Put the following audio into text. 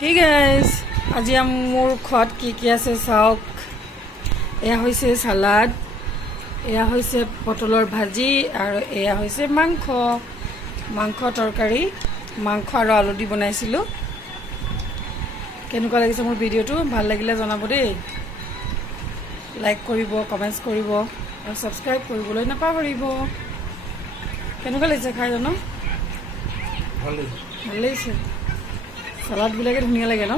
Hey guys, আজি মোৰ খোৱাত কি আছে চাওক। এয়া হৈছে সালাড, এয়া হৈছে পটলৰ ভাজি আৰু এয়া হৈছে মাংস তৰকাৰী। মাংস আৰু আলু দি বনাইছিলোঁ। কেনেকুৱা লাগিছে মোৰ ভিডিঅ'টো? ভাল লাগিলে জনাব দেই। লাইক কৰিব, কমেণ্টছ কৰিব আৰু ছাবস্ক্ৰাইব কৰিবলৈ নাপাহৰিব। কেনেকুৱা লাগিছে খাই জানো? ভাল লাগিছে। সালাডবিলাকে ধুনীয়া লাগে ন?